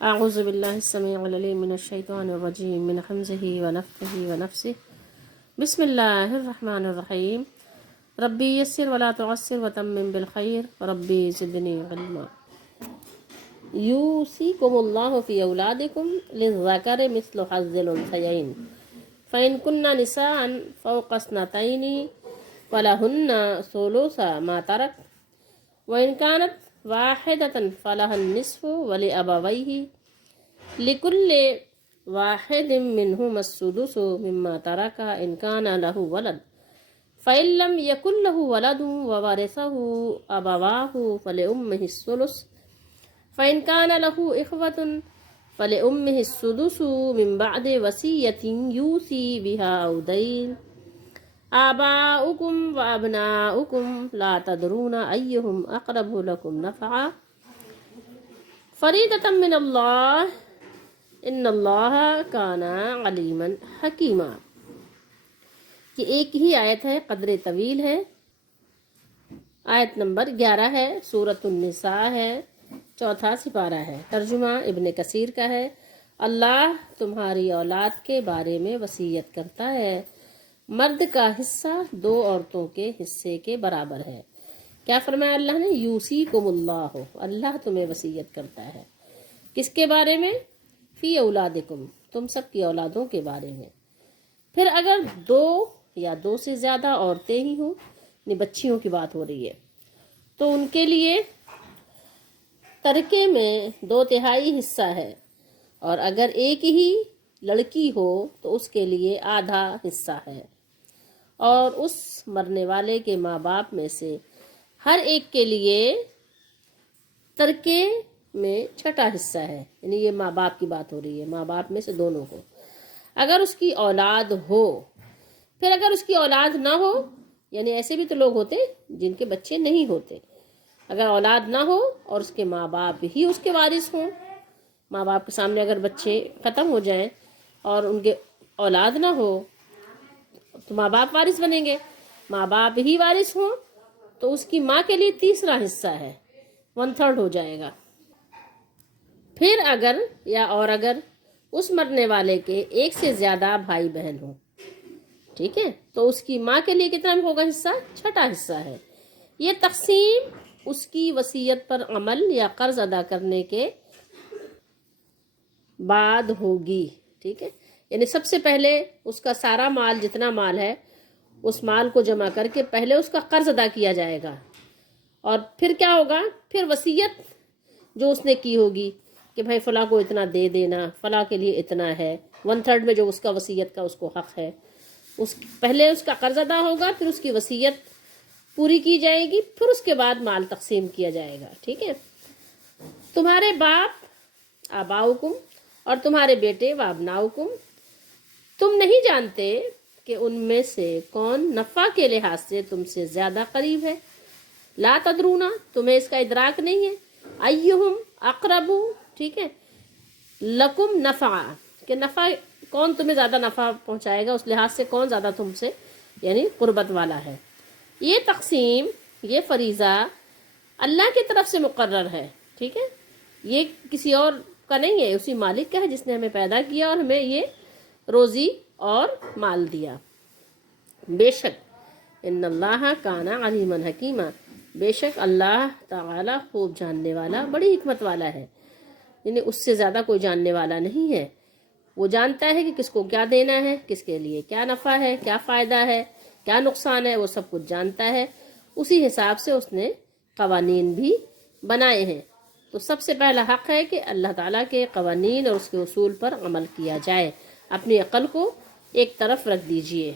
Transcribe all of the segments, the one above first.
اعوذ باللہ السمیع العلیم من الشیطان الرجیم من حمزہ ونفخہ ونفسہ بسم اللہ الرحمن الرحیم ربی یسر ولا تعسر وتمم بالخیر ربی زدنی علما یوصیکم اللہ فی اولادکم للذکر مثل حظ الانثیین فإن كن نساء فوق اثنتین فلہن ثلث ما ترک وإن كانت واحدة فلها النصف ولأبويه لكل واحد منهما السدس مما ترك إن كان له ولد فإن لم يكن له ولد وورثه أبواه فلأمه الثلث فإن كان له إخوة فلأمه السدس من بعد وصية يوصي بها أو دين آباؤكم وأبناؤكم لا تدرون أيهم أقرب لكم نفعا فريضة من الله إن الله كان عليما حكيما. کہ ایک ہی آیت ہے، قدر طویل ہے، آیت نمبر 11 ہے، سورۃ النساء ہے، چوتھا سپارہ ہے. ترجمہ ابن کثیر کا ہے. اللہ تمہاری اولاد کے بارے میں وصیت کرتا ہے، مرد کا حصہ دو عورتوں کے حصے کے برابر ہے. کیا فرمایا اللہ نے؟ یوصیکم اللہ، اللہ تمہیں وصیت کرتا ہے. کس کے بارے میں؟ فی اولادکم، تم سب کی اولادوں کے بارے میں. پھر اگر دو یا دو سے زیادہ عورتیں ہی ہوں، یعنی بچیوں کی بات ہو رہی ہے، تو ان کے لیے ترکے میں 2/3 حصہ ہے، اور اگر ایک ہی لڑکی ہو تو اس کے لیے آدھا حصہ ہے، اور اس مرنے والے کے ماں باپ میں سے ہر ایک کے لیے ترکے میں 6واں حصہ ہے. یعنی یہ ماں باپ کی بات ہو رہی ہے، ماں باپ میں سے دونوں کو. اگر اس کی اولاد ہو، پھر اگر اس کی اولاد نہ ہو، یعنی ایسے بھی تو لوگ ہوتے جن کے بچے نہیں ہوتے، اگر اولاد نہ ہو اور اس کے ماں باپ ہی اس کے وارث ہوں، ماں باپ کے سامنے اگر بچے ختم ہو جائیں اور ان کے اولاد نہ ہو تو ماں باپ وارث بنیں گے. ماں باپ ہی وارث ہوں تو اس کی ماں کے لیے 3واں حصہ ہے، 1/3 ہو جائے گا. پھر اگر اس مرنے والے کے ایک سے زیادہ بھائی بہن ہوں، ٹھیک ہے، تو اس کی ماں کے لیے کتنا ہوگا حصہ؟ 6واں حصہ ہے. یہ تقسیم اس کی وصیت پر عمل یا قرض ادا کرنے کے بعد ہوگی. ٹھیک ہے، یعنی سب سے پہلے اس کا سارا مال، جتنا مال ہے، اس مال کو جمع کر کے پہلے اس کا قرض ادا کیا جائے گا، اور پھر کیا ہوگا؟ پھر وصیت جو اس نے کی ہوگی کہ بھائی فلاں کو اتنا دے دینا، فلاں کے لیے اتنا ہے، 1/3 میں جو اس کا وصیت کا اس کو حق ہے، پہلے اس کا قرض ادا ہوگا، پھر اس کی وصیت پوری کی جائے گی، پھر اس کے بعد مال تقسیم کیا جائے گا. ٹھیک ہے. تمہارے باپ آباؤکم، اور تمہارے بیٹے وابناؤکم، تم نہیں جانتے کہ ان میں سے کون نفع کے لحاظ سے تم سے زیادہ قریب ہے. لا تدرونا، تمہیں اس کا ادراک نہیں ہے. ایہم اقرب، ٹھیک ہے، لکم نفع، کہ نفع کون تمہیں زیادہ نفع پہنچائے گا، اس لحاظ سے کون زیادہ تم سے یعنی قربت والا ہے. یہ تقسیم، یہ فریضہ اللہ کی طرف سے مقرر ہے. ٹھیک ہے، یہ کسی اور کا نہیں ہے، اسی مالک کا ہے جس نے ہمیں پیدا کیا اور ہمیں یہ روزی اور مال دیا. بے شک ان اللہ کان علیما حکیما، بے شک اللہ تعالی خوب جاننے والا، بڑی حکمت والا ہے. یعنی اس سے زیادہ کوئی جاننے والا نہیں ہے. وہ جانتا ہے کہ کس کو کیا دینا ہے، کس کے لیے کیا نفع ہے، کیا فائدہ ہے، کیا نقصان ہے، وہ سب کچھ جانتا ہے. اسی حساب سے اس نے قوانین بھی بنائے ہیں. تو سب سے پہلا حق ہے کہ اللہ تعالیٰ کے قوانین اور اس کے اصول پر عمل کیا جائے. اپنی عقل کو ایک طرف رکھ دیجئے.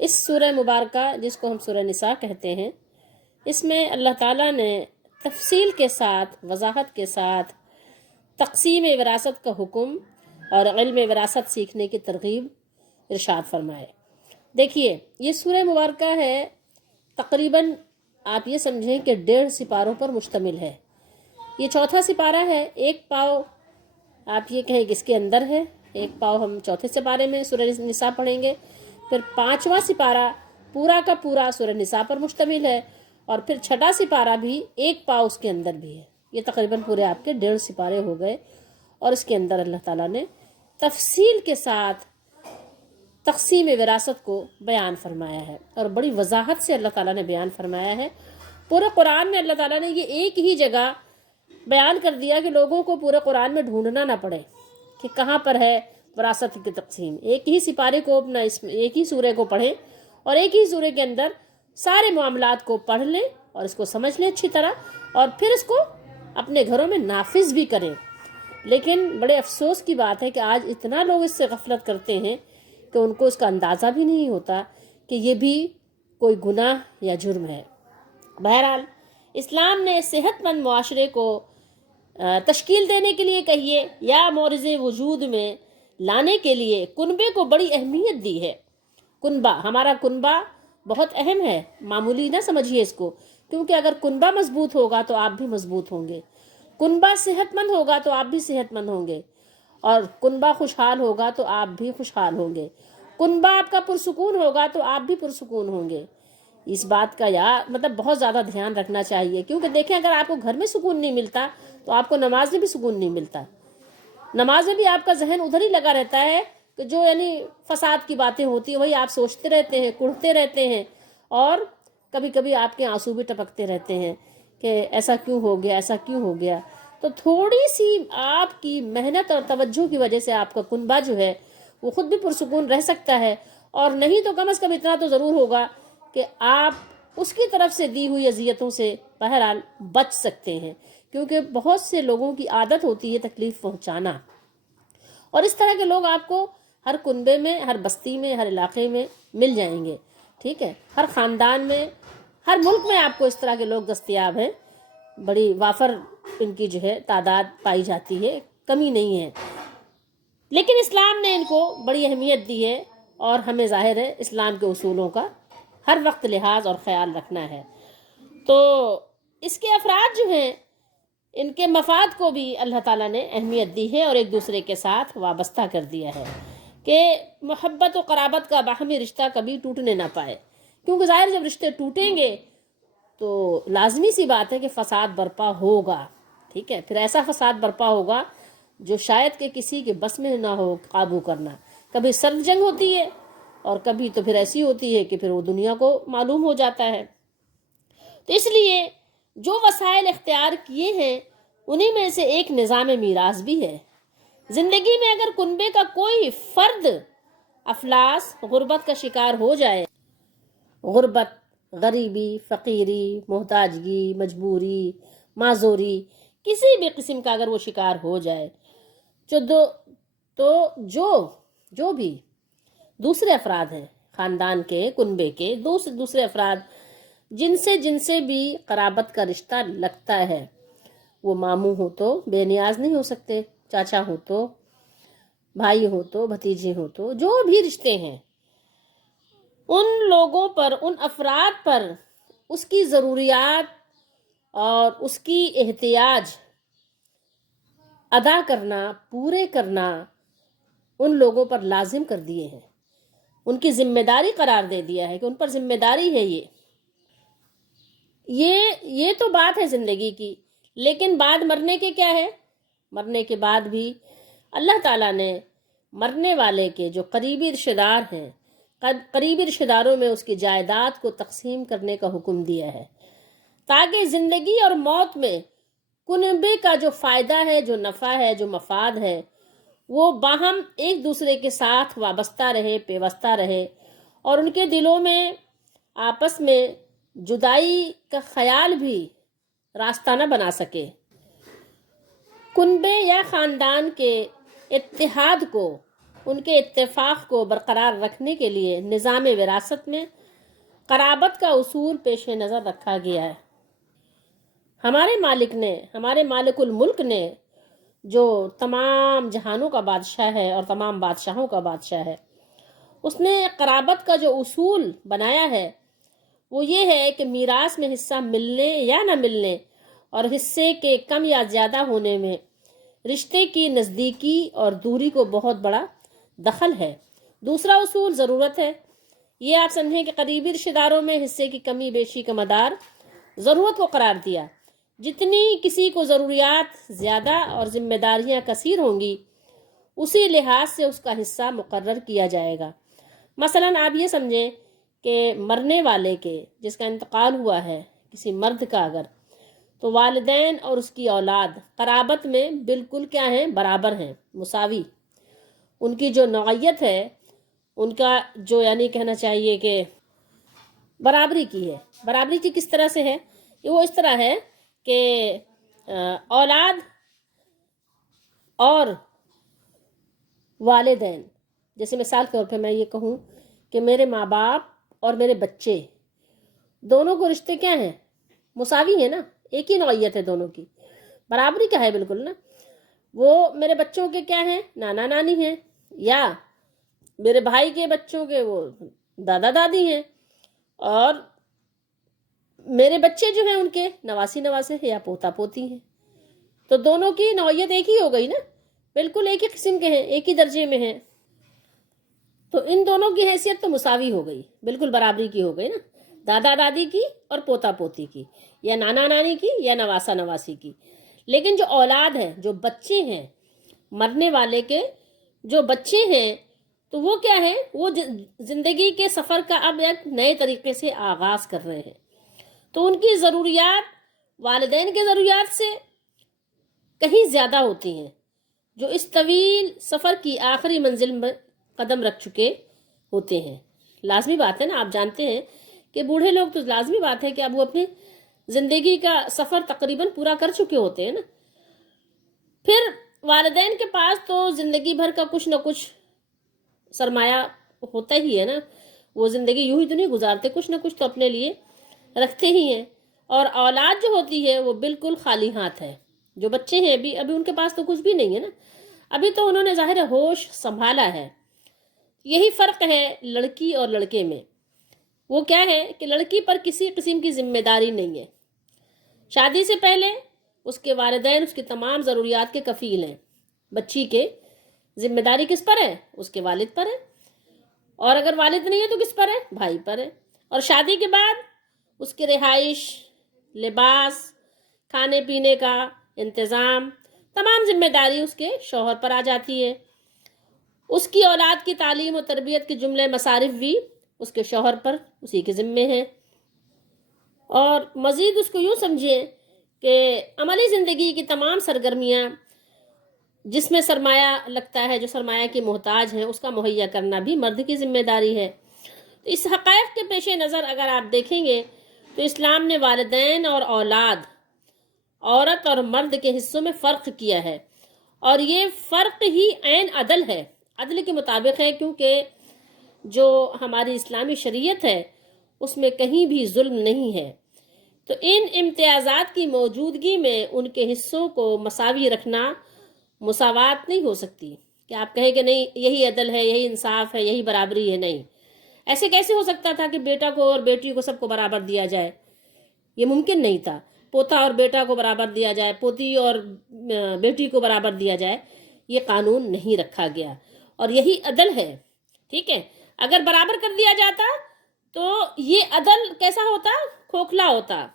اس سورہ مبارکہ جس کو ہم سورہ نساء کہتے ہیں، اس میں اللہ تعالیٰ نے تفصیل کے ساتھ، وضاحت کے ساتھ تقسیم وراثت کا حکم اور علم وراثت سیکھنے کی ترغیب ارشاد فرمائے. دیکھیے، یہ سورہ مبارکہ ہے، تقریباً آپ یہ سمجھیں کہ 1.5 سپاروں پر مشتمل ہے. یہ 4تھا سپارہ ہے. ایک پاؤ آپ یہ کہیں کہ اس کے اندر ہے، ایک پاؤ ہم 4تھے سپارے میں سورہ نساء پڑھیں گے. پھر 5واں سپارہ پورا کا پورا سورہ نساء پر مشتمل ہے، اور پھر 6واں سپارہ بھی ایک پاؤ اس کے اندر بھی ہے. یہ تقریباً پورے آپ کے 1.5 سپارے ہو گئے، اور اس کے اندر اللہ تعالیٰ نے تفصیل کے ساتھ تقسیم وراثت کو بیان فرمایا ہے، اور بڑی وضاحت سے اللہ تعالیٰ نے بیان فرمایا ہے۔ پورے قرآن میں اللہ تعالیٰ نے یہ ایک ہی جگہ بیان کر دیا کہ لوگوں کو پورے قرآن میں ڈھونڈنا نہ پڑے کہ کہاں پر ہے وراثت کی تقسیم۔ ایک ہی سپارے کو اپنا ایک ہی سورہ کو پڑھیں، اور ایک ہی سورہ کے اندر سارے معاملات کو پڑھ لیں اور اس کو سمجھ لیں اچھی طرح، اور پھر اس کو اپنے گھروں میں نافذ بھی کریں۔ لیکن بڑے افسوس کی بات ہے کہ آج اتنا لوگ اس سے غفلت کرتے ہیں کہ ان کو اس کا اندازہ بھی نہیں ہوتا کہ یہ بھی کوئی گناہ یا جرم ہے۔ بہرحال اسلام نے صحت مند معاشرے کو تشکیل دینے کے لیے کہیے یا مورز وجود میں لانے کے لیے کنبے کو بڑی اہمیت دی ہے۔ کنبہ، ہمارا کنبہ بہت اہم ہے، معمولی نہ سمجھیے اس کو، کیونکہ اگر کنبہ مضبوط ہوگا تو آپ بھی مضبوط ہوں گے، کنبہ صحت مند ہوگا تو آپ بھی صحت مند ہوں گے، اور کنبہ خوشحال ہوگا تو آپ بھی خوشحال ہوں گے، کنبہ آپ کا پرسکون ہوگا تو آپ بھی پرسکون ہوں گے۔ اس بات کا بہت زیادہ دھیان رکھنا چاہیے، کیونکہ دیکھیں اگر آپ کو گھر میں سکون نہیں ملتا تو آپ کو نماز میں بھی سکون نہیں ملتا، نماز میں بھی آپ کا ذہن ادھر ہی لگا رہتا ہے کہ جو فساد کی باتیں ہوتی ہیں وہی آپ سوچتے رہتے ہیں، کڑھتے رہتے ہیں، اور کبھی کبھی آپ کے آنسو بھی ٹپکتے رہتے ہیں کہ ایسا کیوں ہو گیا، ایسا کیوں ہو گیا۔ تو تھوڑی سی آپ کی محنت اور توجہ کی وجہ سے آپ کا کنبہ جو ہے وہ خود بھی پرسکون رہ سکتا ہے، اور نہیں تو کم از کم اتنا تو ضرور ہوگا کہ آپ اس کی طرف سے دی ہوئی اذیتوں سے بہرحال بچ سکتے ہیں، کیونکہ بہت سے لوگوں کی عادت ہوتی ہے تکلیف پہنچانا، اور اس طرح کے لوگ آپ کو ہر کنبے میں، ہر بستی میں، ہر علاقے میں مل جائیں گے، ٹھیک ہے، ہر خاندان میں، ہر ملک میں آپ کو اس طرح کے لوگ دستیاب ہیں، بڑی وافر ان کی جو ہے تعداد پائی جاتی ہے، کمی نہیں ہے۔ لیکن اسلام نے ان کو بڑی اہمیت دی ہے، اور ہمیں ظاہر ہے اسلام کے اصولوں کا ہر وقت لحاظ اور خیال رکھنا ہے۔ تو اس کے افراد جو ہیں ان کے مفاد کو بھی اللہ تعالیٰ نے اہمیت دی ہے اور ایک دوسرے کے ساتھ وابستہ کر دیا ہے کہ محبت و قرابت کا باہمی رشتہ کبھی ٹوٹنے نہ پائے، کیونکہ ظاہر جب رشتے ٹوٹیں گے تو لازمی سی بات ہے کہ فساد برپا ہوگا، ٹھیک ہے، پھر ایسا فساد برپا ہوگا جو شاید کہ کسی کے بس میں نہ ہو قابو کرنا۔ کبھی سرد جنگ ہوتی ہے، اور کبھی تو پھر ایسی ہوتی ہے کہ پھر وہ دنیا کو معلوم ہو جاتا ہے۔ تو اس لیے جو وسائل اختیار کیے ہیں انہی میں سے ایک نظام میراث بھی ہے۔ زندگی میں اگر کنبے کا کوئی فرد افلاس غربت کا شکار ہو جائے، غربت، غریبی، فقیری، محتاجگی، مجبوری، معذوری، کسی بھی قسم کا اگر وہ شکار ہو جائے تو جو بھی دوسرے افراد ہیں خاندان کے، کنبے کے دوسرے افراد جن سے بھی قرابت کا رشتہ لگتا ہے، وہ ماموں ہو تو بے نیاز نہیں ہو سکتے، چاچا ہو تو، بھائی ہو تو، بھتیجے ہو تو، جو بھی رشتے ہیں ان لوگوں پر، ان افراد پر اس کی ضروریات اور اس کی احتیاج ادا کرنا، پورے کرنا ان لوگوں پر لازم کر دیے ہیں، ان کی ذمہ داری قرار دے دیا ہے کہ ان پر ذمہ داری ہے یہ تو بات ہے زندگی کی۔ لیکن بعد مرنے کے کیا ہے؟ مرنے کے بعد بھی اللہ تعالیٰ نے مرنے والے کے جو قریبی رشتہ دار ہیں، قریبی رشتہ داروں میں اس کی جائیداد کو تقسیم کرنے کا حکم دیا ہے، تاکہ زندگی اور موت میں کنبے کا جو فائدہ ہے، جو نفع ہے، جو مفاد ہے، وہ باہم ایک دوسرے کے ساتھ وابستہ رہے، پیوستہ رہے، اور ان کے دلوں میں آپس میں جدائی کا خیال بھی راستہ نہ بنا سکے۔ کنبے یا خاندان کے اتحاد کو، ان کے اتفاق کو برقرار رکھنے کے لیے نظام وراثت میں قرابت کا اصول پیش نظر رکھا گیا ہے۔ ہمارے مالک الملک نے جو تمام جہانوں کا بادشاہ ہے اور تمام بادشاہوں کا بادشاہ ہے، اس نے قرابت کا جو اصول بنایا ہے وہ یہ ہے کہ میراث میں حصہ ملنے یا نہ ملنے اور حصے کے کم یا زیادہ ہونے میں رشتے کی نزدیکی اور دوری کو بہت بڑا دخل ہے۔ دوسرا اصول ضرورت ہے۔ یہ آپ سمجھیں کہ قریبی رشتہ داروں میں حصے کی کمی بیشی کا مدار ضرورت کو قرار دیا، جتنی کسی کو ضروریات زیادہ اور ذمہ داریاں کثیر ہوں گی اسی لحاظ سے اس کا حصہ مقرر کیا جائے گا۔ مثلاً آپ یہ سمجھیں کہ مرنے والے کے، جس کا انتقال ہوا ہے کسی مرد کا، اگر تو والدین اور اس کی اولاد قرابت میں بالکل کیا ہیں، برابر ہیں، مساوی۔ ان کی جو نوعیت ہے، ان کا جو یعنی کہنا چاہیے کہ برابری کی ہے۔ برابری کی کس طرح سے ہے؟ کہ وہ اس طرح ہے کہ اولاد اور والدین، جیسے مثال کے طور پہ میں یہ کہوں کہ میرے ماں باپ اور میرے بچے دونوں کو رشتے کیا ہیں، مساوی ہیں نا، ایک ہی نوعیت ہے دونوں کی، برابری کا ہے بالکل نا۔ وہ میرے بچوں کے کیا ہیں، نانا نانی ہیں، یا میرے بھائی کے بچوں کے وہ دادا دادی ہیں، اور میرے بچے جو ہیں ان کے نواسی نواسے ہیں یا پوتا پوتی ہیں۔ تو دونوں کی نوعیت ایک ہی ہو گئی نا، بالکل ایک ہی قسم کے ہیں، ایک ہی درجے میں ہیں، تو ان دونوں کی حیثیت تو مساوی ہو گئی، بالکل برابری کی ہو گئی نا، دادا دادی کی اور پوتا پوتی کی، یا نانا نانی کی یا نواسا نواسی کی۔ لیکن جو اولاد ہے، جو بچے ہیں، مرنے والے کے جو بچے ہیں، تو وہ کیا ہے، وہ زندگی کے سفر کا اب ایک نئے طریقے سے آغاز کر رہے ہیں، تو ان کی ضروریات والدین کے ضروریات سے کہیں زیادہ ہوتی ہیں، جو اس طویل سفر کی آخری منزل میں قدم رکھ چکے ہوتے ہیں۔ لازمی بات ہے نا، آپ جانتے ہیں کہ بوڑھے لوگ تو لازمی بات ہے کہ اب وہ اپنی زندگی کا سفر تقریباً پورا کر چکے ہوتے ہیں نا۔ پھر والدین کے پاس تو زندگی بھر کا کچھ نہ کچھ سرمایہ ہوتا ہی ہے نا، وہ زندگی یوں ہی تو نہیں گزارتے، کچھ نہ کچھ تو اپنے لیے رکھتے ہی ہیں۔ اور اولاد جو ہوتی ہے وہ بالکل خالی ہاتھ ہے۔ جو بچے ہیں ابھی ان کے پاس تو کچھ بھی نہیں ہے نا، ابھی تو انہوں نے ظاہر ہوش سنبھالا ہے۔ یہی فرق ہے لڑکی اور لڑکے میں۔ وہ کیا ہے کہ لڑکی پر کسی قسم کی ذمہ داری نہیں ہے، شادی سے پہلے اس کے والدین اس کی تمام ضروریات کے کفیل ہیں، بچی کے ذمہ داری کس پر ہے، اس کے والد پر ہے، اور اگر والد نہیں ہے تو کس پر ہے، بھائی پر ہے۔ اور شادی کے بعد اس کی رہائش، لباس، کھانے پینے کا انتظام، تمام ذمہ داری اس کے شوہر پر آ جاتی ہے۔ اس کی اولاد کی تعلیم و تربیت کے جملے مصارف بھی اس کے شوہر پر، اسی کے ذمے ہیں۔ اور مزید اس کو یوں سمجھیں کہ عملی زندگی کی تمام سرگرمیاں جس میں سرمایہ لگتا ہے، جو سرمایہ کی محتاج ہیں، اس کا مہیا کرنا بھی مرد کی ذمہ داری ہے۔ تو اس حقائق کے پیش نظر اگر آپ دیکھیں گے تو اسلام نے والدین اور اولاد، عورت اور مرد کے حصوں میں فرق کیا ہے، اور یہ فرق ہی عین عدل ہے، عدل کے مطابق ہے، کیونکہ جو ہماری اسلامی شریعت ہے اس میں کہیں بھی ظلم نہیں ہے۔ تو ان امتیازات کی موجودگی میں ان کے حصوں کو مساوی رکھنا مساوات نہیں ہو سکتی، کہ آپ کہیں کہ نہیں یہی عدل ہے، یہی انصاف ہے، یہی برابری ہے۔ نہیں، ایسے کیسے ہو سکتا تھا کہ بیٹا کو اور بیٹی کو سب کو برابر دیا جائے؟ یہ ممکن نہیں تھا۔ پوتا اور بیٹا کو برابر دیا جائے، پوتی اور بیٹی کو برابر دیا جائے، یہ قانون نہیں رکھا گیا، اور یہی عدل ہے۔ ٹھیک ہے، اگر برابر کر دیا جاتا تو یہ عدل کیسا ہوتا؟ کھوکھلا ہوتا،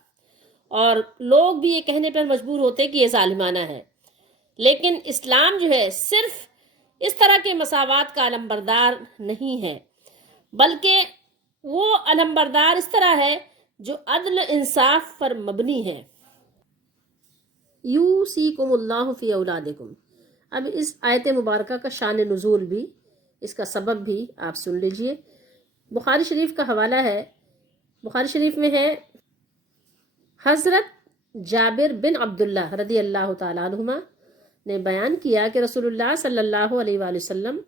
اور لوگ بھی یہ کہنے پر مجبور ہوتے کہ یہ ظالمانہ ہے۔ لیکن اسلام جو ہے صرف اس طرح کے مساوات کا علمبردار نہیں ہے، بلکہ وہ علمبردار اس طرح ہے جو عدل انصاف پر مبنی ہے۔ یوصیکم اللہ فی اولادکم۔ اب اس آیت مبارکہ کا شان نزول بھی، اس کا سبب بھی آپ سن لیجئے۔ بخاری شریف کا حوالہ ہے، بخاری شریف میں ہے، حضرت جابر بن عبداللہ رضی اللہ تعالیٰ عنہما نے بیان کیا کہ رسول اللہ صلی اللہ علیہ وآلہ وسلم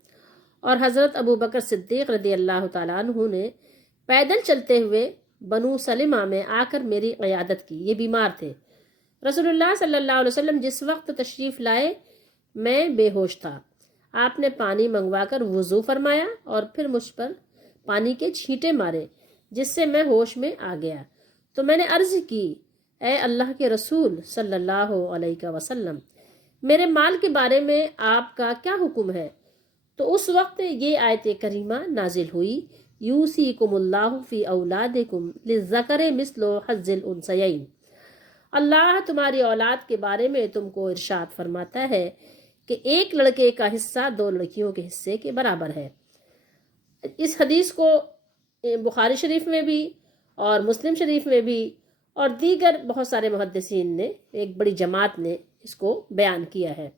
اور حضرت ابو بکر صدیق رضی اللہ تعالیٰ عنہ نے پیدل چلتے ہوئے بنو سلمہ میں آ کر میری قیادت کی۔ یہ بیمار تھے۔ رسول اللہ صلی اللہ علیہ وسلم جس وقت تشریف لائے میں بے ہوش تھا۔ آپ نے پانی منگوا کر وضو فرمایا اور پھر مجھ پر پانی کے چھینٹے مارے، جس سے میں ہوش میں آ گیا۔ تو میں نے عرض کی، اے اللہ کے رسول صلی اللہ علیہ وسلم، میرے مال کے بارے میں آپ کا کیا حکم ہے؟ تو اس وقت یہ آیت کریمہ نازل ہوئی، یوصیکم اللہ فی اولادکم للذکر مثل حظ الانثیین۔ اللہ تمہاری اولاد کے بارے میں تم کو ارشاد فرماتا ہے کہ ایک لڑکے کا حصہ دو لڑکیوں کے حصے کے برابر ہے۔ اس حدیث کو بخاری شریف میں بھی اور مسلم شریف میں بھی اور دیگر بہت سارے محدثین نے، ایک بڑی جماعت نے اس کو بیان کیا ہے۔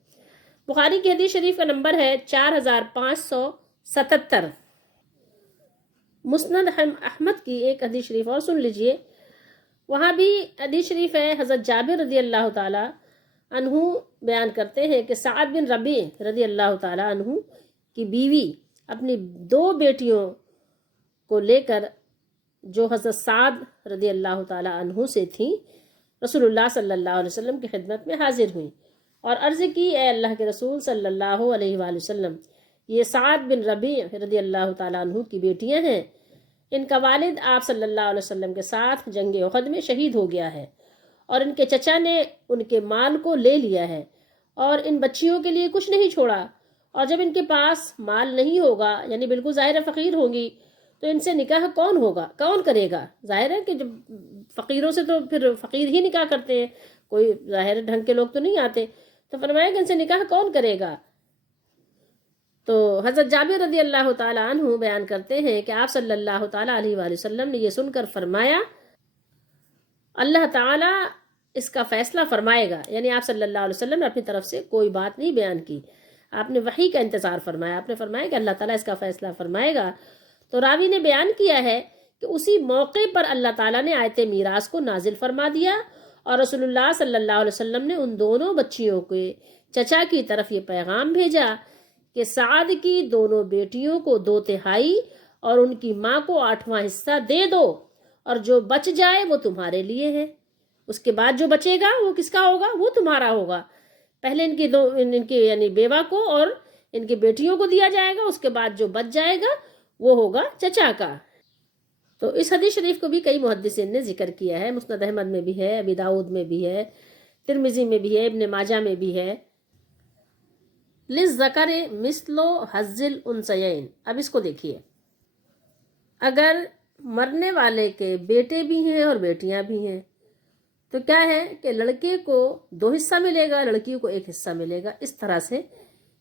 بخاری کی حدیث شریف کا نمبر ہے 4577۔ مسند احمد کی ایک حدیث شریف اور سن لیجئے، وہاں بھی حدیث شریف ہے، حضرت جابر رضی اللہ تعالی عنہ بیان کرتے ہیں کہ سعد بن ربیع رضی اللہ تعالی عنہ کی بیوی اپنی دو بیٹیوں کو لے کر جو حضرت سعد رضی اللہ تعالی عنہ سے تھیں، رسول اللہ صلی اللہ علیہ وسلم کی خدمت میں حاضر ہوئیں اور عرض کی، اے اللہ کے رسول صلی اللہ علیہ وآلہ وسلم، یہ سعد بن ربیع رضی اللہ تعالیٰ عنہ کی بیٹیاں ہیں، ان کا والد آپ صلی اللہ علیہ وسلم کے ساتھ جنگ احد میں شہید ہو گیا ہے اور ان کے چچا نے ان کے مال کو لے لیا ہے اور ان بچیوں کے لیے کچھ نہیں چھوڑا، اور جب ان کے پاس مال نہیں ہوگا، یعنی بالکل ظاہر فقیر ہوں گی، تو ان سے نکاح کون ہوگا، کون کرے گا؟ ظاہر ہے کہ جب فقیروں سے تو پھر فقیر ہی نکاح کرتے ہیں، کوئی ظاہر ڈھنگ کے لوگ تو نہیں آتے، تو فرمایا کہ ان سے نکاح کون کرے گا؟ تو حضرت جابر رضی اللہ تعالیٰ عنہ بیان کرتے ہیں کہ آپ صلی اللہ تعالیٰ علیہ وآلہ وسلم نے یہ سن کر فرمایا، اللہ تعالیٰ اس کا فیصلہ فرمائے گا، یعنی آپ صلی اللہ علیہ وسلم نے اپنی طرف سے کوئی بات نہیں بیان کی، آپ نے وحی کا انتظار فرمایا، آپ نے فرمایا کہ اللہ تعالیٰ اس کا فیصلہ فرمائے گا۔ تو راوی نے بیان کیا ہے کہ اسی موقع پر اللہ تعالیٰ نے آیت میراث کو نازل فرما دیا اور رسول اللہ صلی اللہ علیہ وسلم نے ان دونوں بچیوں کے چچا کی طرف یہ پیغام بھیجا کہ سعد کی دونوں بیٹیوں کو 2/3 اور ان کی ماں کو 8واں حصہ دے دو، اور جو بچ جائے وہ تمہارے لیے ہے، اس کے بعد جو بچے گا وہ کس کا ہوگا؟ وہ تمہارا ہوگا۔ پہلے ان کی یعنی بیوہ کو اور ان کی بیٹیوں کو دیا جائے گا، اس کے بعد جو بچ جائے گا وہ ہوگا چچا کا۔ تو اس حدیث شریف کو بھی کئی محدثین نے ذکر کیا ہے، مسند احمد میں بھی ہے، ابی داؤد میں بھی ہے، ترمذی میں بھی ہے، ابن ماجہ میں بھی ہے۔ للذکر مثل حظ الانثیین۔ اب اس کو دیکھیے، اگر مرنے والے کے بیٹے بھی ہیں اور بیٹیاں بھی ہیں تو کیا ہے کہ لڑکے کو 2 حصہ ملے گا، لڑکی کو 1 حصہ ملے گا۔ اس طرح سے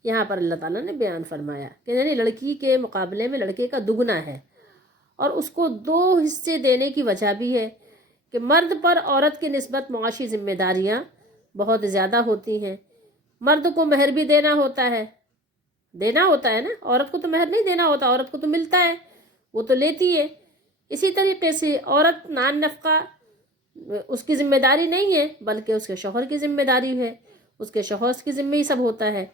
یہاں پر اللہ تعالیٰ نے بیان فرمایا کہ یعنی لڑکی کے مقابلے میں لڑکے کا دگنا ہے، اور اس کو 2 حصے دینے کی وجہ بھی ہے کہ مرد پر عورت کی نسبت معاشی ذمہ داریاں بہت زیادہ ہوتی ہیں۔ مرد کو مہر بھی دینا ہوتا ہے نا، عورت کو تو مہر نہیں دینا ہوتا، عورت کو تو ملتا ہے، وہ تو لیتی ہے۔ اسی طریقے سے عورت نان نفقہ اس کی ذمہ داری نہیں ہے، بلکہ اس کے شوہر کی ذمہ داری ہے، اس کے شوہر کی ذمہ ہی سب ہوتا ہے۔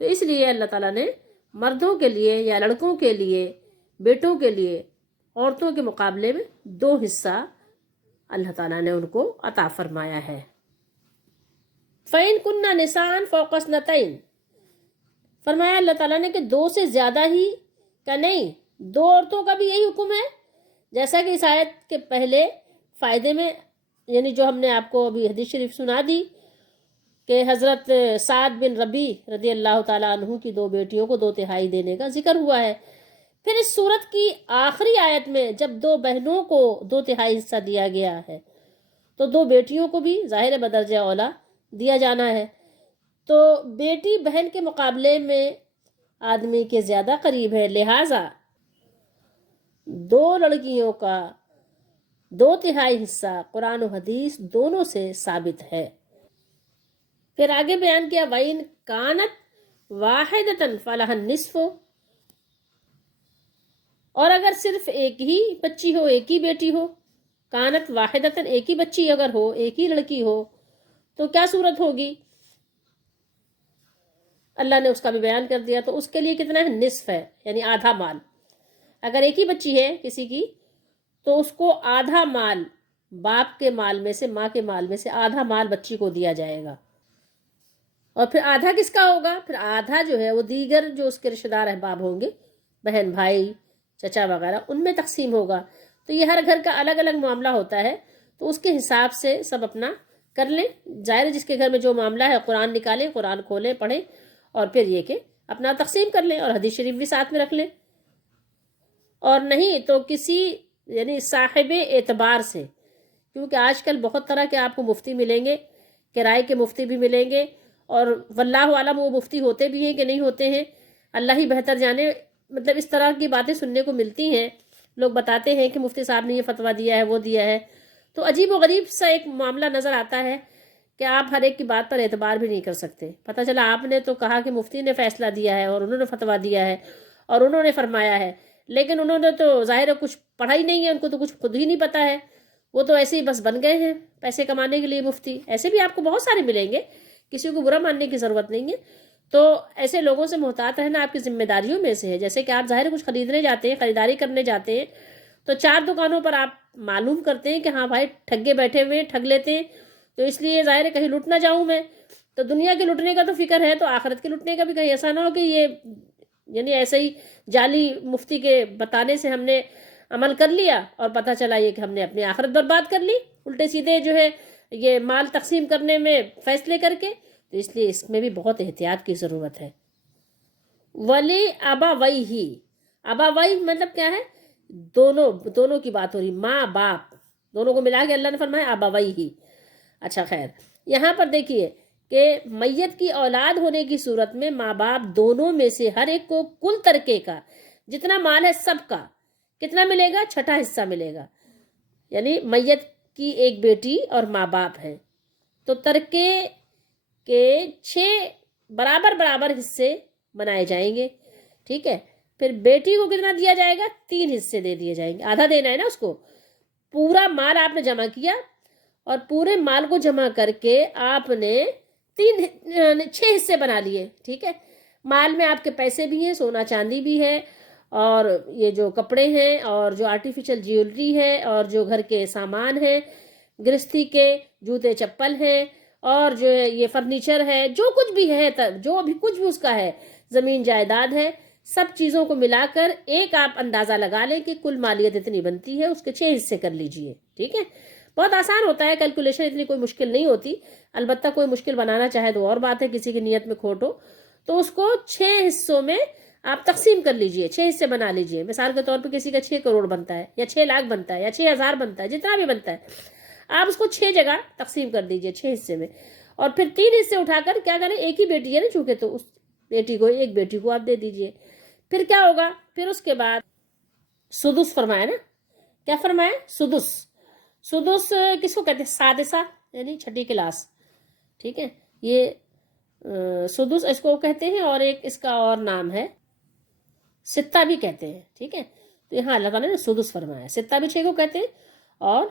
تو اس لیے اللہ تعالیٰ نے مردوں کے لیے یا لڑکوں کے لیے، بیٹوں کے لیے عورتوں کے مقابلے میں 2 حصہ اللہ تعالیٰ نے ان کو عطا فرمایا ہے۔ فَإِن كُنَّ نِسَاءً فَوْقَ اثْنَتَيْنِ، فرمایا اللہ تعالیٰ نے کہ 2 سے زیادہ ہی کا نہیں، 2 عورتوں کا بھی یہی حکم ہے، جیسا کہ اس آیت کے پہلے فائدے میں، یعنی جو ہم نے آپ کو ابھی حدیث شریف سنا دی کہ حضرت سعد بن ربیع رضی اللہ تعالیٰ عنہ کی 2 بیٹیوں کو 2/3 دینے کا ذکر ہوا ہے۔ پھر اس سورت کی آخری آیت میں جب 2 بہنوں کو 2/3 حصہ دیا گیا ہے تو 2 بیٹیوں کو بھی ظاہر بدرجہ اولا دیا جانا ہے، تو بیٹی بہن کے مقابلے میں آدمی کے زیادہ قریب ہے، لہٰذا 2 لڑکیوں کا 2/3 حصہ قرآن و حدیث دونوں سے ثابت ہے۔ پھر آگے بیان کیا، وَإِن كَانَتْ وَاحِدَةً فَلَهَا النِّصْفُ، اور اگر صرف ایک ہی بچی ہو، ایک ہی بیٹی ہو، کانت واحدتاً، ایک ہی بچی اگر ہو، ایک ہی لڑکی ہو، تو کیا صورت ہوگی؟ اللہ نے اس کا بھی بیان کر دیا، تو اس کے لیے کتنا ہے؟ نصف ہے، یعنی آدھا مال۔ اگر ایک ہی بچی ہے کسی کی تو اس کو آدھا مال، باپ کے مال میں سے، ماں کے مال میں سے آدھا مال بچی کو دیا جائے گا۔ اور پھر آدھا کس کا ہوگا؟ پھر آدھا جو ہے وہ دیگر جو اس کے رشتہ دار احباب ہوں گے، بہن بھائی چچا وغیرہ، ان میں تقسیم ہوگا۔ تو یہ ہر گھر کا الگ الگ معاملہ ہوتا ہے، تو اس کے حساب سے سب اپنا کر لیں۔ ظاہر جس کے گھر میں جو معاملہ ہے قرآن نکالیں، قرآن کھولیں، پڑھیں، اور پھر یہ کہ اپنا تقسیم کر لیں اور حدیث شریف بھی ساتھ میں رکھ لیں۔ اور نہیں تو کسی یعنی صاحب اعتبار سے، کیونکہ آج کل بہت طرح کے آپ کو مفتی ملیں گے، کرائے کے مفتی بھی ملیں گے، اور واللہ عالم وہ مفتی ہوتے بھی ہیں کہ نہیں ہوتے ہیں، اللہ ہی بہتر جانے۔ مطلب اس طرح کی باتیں سننے کو ملتی ہیں، لوگ بتاتے ہیں کہ مفتی صاحب نے یہ فتویٰ دیا ہے، وہ دیا ہے، تو عجیب و غریب سا ایک معاملہ نظر آتا ہے کہ آپ ہر ایک کی بات پر اعتبار بھی نہیں کر سکتے۔ پتہ چلا آپ نے تو کہا کہ مفتی نے فیصلہ دیا ہے اور انہوں نے فتویٰ دیا ہے اور انہوں نے فرمایا ہے، لیکن انہوں نے تو ظاہر ہے کچھ پڑھا ہی نہیں ہے، ان کو تو کچھ خود ہی نہیں پتہ ہے، وہ تو ایسے ہی بس بن گئے ہیں پیسے کمانے کے لیے مفتی۔ ایسے بھی آپ کو بہت سارے ملیں گے، کسی کو برا ماننے کی ضرورت نہیں ہے۔ تو ایسے لوگوں سے محتاط رہنا آپ کی ذمہ داریوں میں سے ہے۔ جیسے کہ آپ ظاہر کچھ خریدنے جاتے ہیں، خریداری کرنے جاتے ہیں، تو 4 دکانوں پر آپ معلوم کرتے ہیں کہ ہاں بھائی ٹھگے بیٹھے ہوئے ہیں، ٹھگ لیتے ہیں، تو اس لیے ظاہر ہے کہیں لٹ نہ جاؤں میں۔ تو دنیا کے لٹنے کا تو فکر ہے، تو آخرت کے لٹنے کا بھی کہیں ایسا نہ ہو کہ یہ یعنی ایسے ہی جعلی مفتی کے بتانے سے ہم نے عمل کر لیا اور پتہ چلا یہ کہ ہم نے اپنی آخرت برباد کر لی، الٹے سیدھے جو ہے یہ مال تقسیم کرنے میں فیصلے کر کے۔ تو اس لیے اس میں بھی بہت احتیاط کی ضرورت ہے۔ ولی ابویہ، ابویہ مطلب کیا ہے؟ دونوں کی بات ہو رہی، ماں باپ دونوں کو ملا کے اللہ نے فرمایا ابویہ۔ اچھا خیر، یہاں پر دیکھیے کہ میت کی اولاد ہونے کی صورت میں ماں باپ دونوں میں سے ہر ایک کو کل ترکے کا جتنا مال ہے سب کا کتنا ملے گا؟ 6واں حصہ ملے گا۔ یعنی میت کی ایک بیٹی اور ماں باپ ہیں، تو ترکے کے 6 برابر برابر حصے بنائے جائیں گے، ٹھیک ہے؟ پھر بیٹی کو کتنا دیا جائے گا؟ 3 حصے دے دیے جائیں گے، آدھا دینا ہے نا اس کو۔ پورا مال آپ نے جمع کیا اور پورے مال کو جمع کر کے آپ نے 6 حصے بنا لیے، ٹھیک ہے؟ مال میں آپ کے پیسے بھی ہیں، سونا چاندی بھی ہے، اور یہ جو کپڑے ہیں اور جو آرٹیفیشل جیولری ہے اور جو گھر کے سامان ہیں گرہستی کے، جوتے چپل ہیں، اور جو یہ فرنیچر ہے، جو کچھ بھی ہے، جو بھی کچھ بھی اس کا ہے، زمین جائیداد ہے، سب چیزوں کو ملا کر ایک آپ اندازہ لگا لیں کہ کل مالیت اتنی بنتی ہے، اس کے 6 حصے کر لیجئے، ٹھیک ہے؟ بہت آسان ہوتا ہے کیلکولیشن، اتنی کوئی مشکل نہیں ہوتی۔ البتہ کوئی مشکل بنانا چاہے تو اور بات ہے، کسی کی نیت میں کھوٹ ہو تو اس کو 6 حصوں میں آپ تقسیم کر لیجئے، 6 حصے بنا لیجئے۔ مثال کے طور پہ کسی کا 6 کروڑ بنتا ہے یا 6 لاکھ بنتا ہے یا 6,000 بنتا ہے، جتنا بھی بنتا ہے، آپ اس کو 6 جگہ تقسیم کر دیجئے 6 حصے میں، اور پھر 3 حصے اٹھا کر کیا کریں، ایک ہی بیٹی ہے نا چونکہ، تو اس ایک بیٹی کو آپ دے دیجئے۔ پھر کیا ہوگا؟ پھر اس کے بعد سدس فرمایا نا، کیا فرمایا؟ سدس۔ سدس کس کو کہتے ہیں؟ سادسہ، یعنی 6ٹھی کلاس، ٹھیک ہے؟ یہ سدس اس کو کہتے ہیں، اور ایک اس کا اور نام ہے ستہ بھی کہتے ہیں، ٹھیک ہے؟ تو یہاں اللہ تعالیٰ نے سدس فرمایا، ستہ بھی 6 کو کہتے ہیں اور